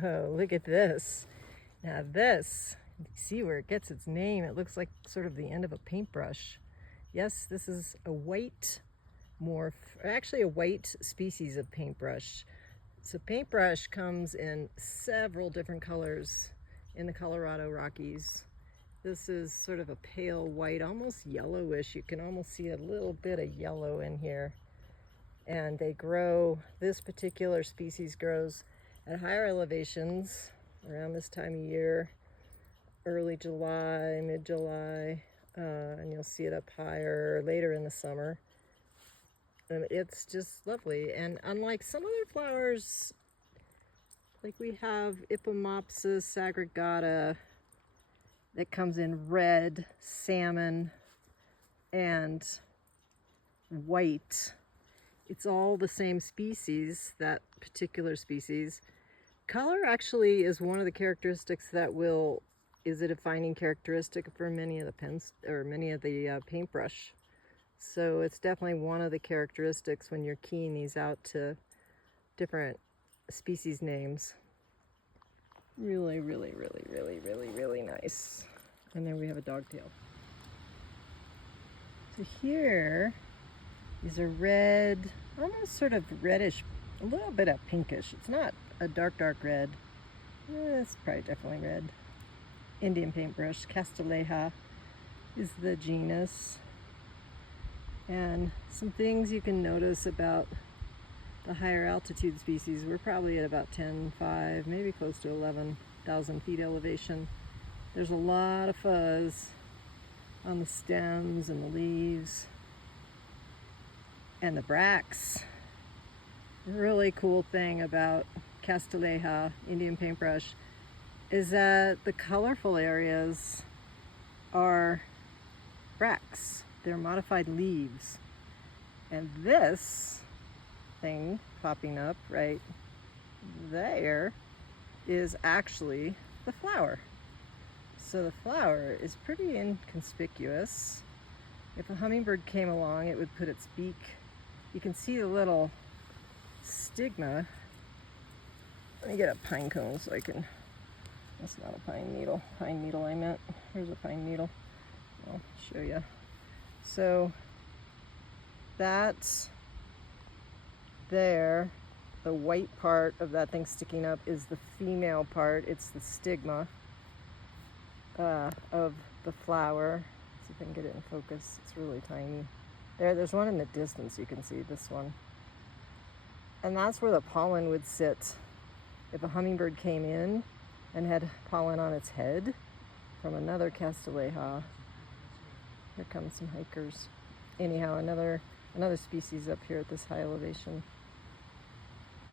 Whoa, look at this. Now this, see where it gets its name. It looks like sort of the end of a paintbrush. Yes, this is a white morph, actually a white species of paintbrush. So paintbrush comes in several different colors in the Colorado Rockies. This is sort of a pale white, almost yellowish. You can almost see a little bit of yellow in here. And they grow, this particular species grows at higher elevations around this time of year, early July, mid-July, and you'll see it up higher later in the summer. And it's just lovely. And unlike some other flowers, like we have Ipomopsis sagrigata that comes in red, salmon, and white. It's all the same species, that particular species. Color actually is one of the characteristics that is a defining characteristic for many of the paintbrush. So it's definitely one of the characteristics when you're keying these out to different species names. Really, really, really, really, really, really nice. And then we have a dogtail. So here, these are red, almost sort of reddish, a little bit of pinkish. It's not a dark, dark red. It's probably definitely red. Indian paintbrush, Castilleja is the genus. And some things you can notice about the higher altitude species, we're probably at about 10,500, maybe close to 11,000 feet elevation. There's a lot of fuzz on the stems and the leaves and the bracts. Really cool thing about Castilleja, Indian paintbrush, is that the colorful areas are bracts. They're modified leaves. And this thing popping up right there is actually the flower. So the flower is pretty inconspicuous. If a hummingbird came along, it would put its beak. You can see the little stigma. Let me get a pine cone so I can, that's not a pine needle I meant. Here's a pine needle. I'll show you. So that's there. The white part of that thing sticking up is the female part. It's the stigma of the flower. See if I can get it in focus. It's really tiny. There's one in the distance. You can see this one. And that's where the pollen would sit if a hummingbird came in and had pollen on its head from another Castilleja. Here comes some hikers. Anyhow, another species up here at this high elevation.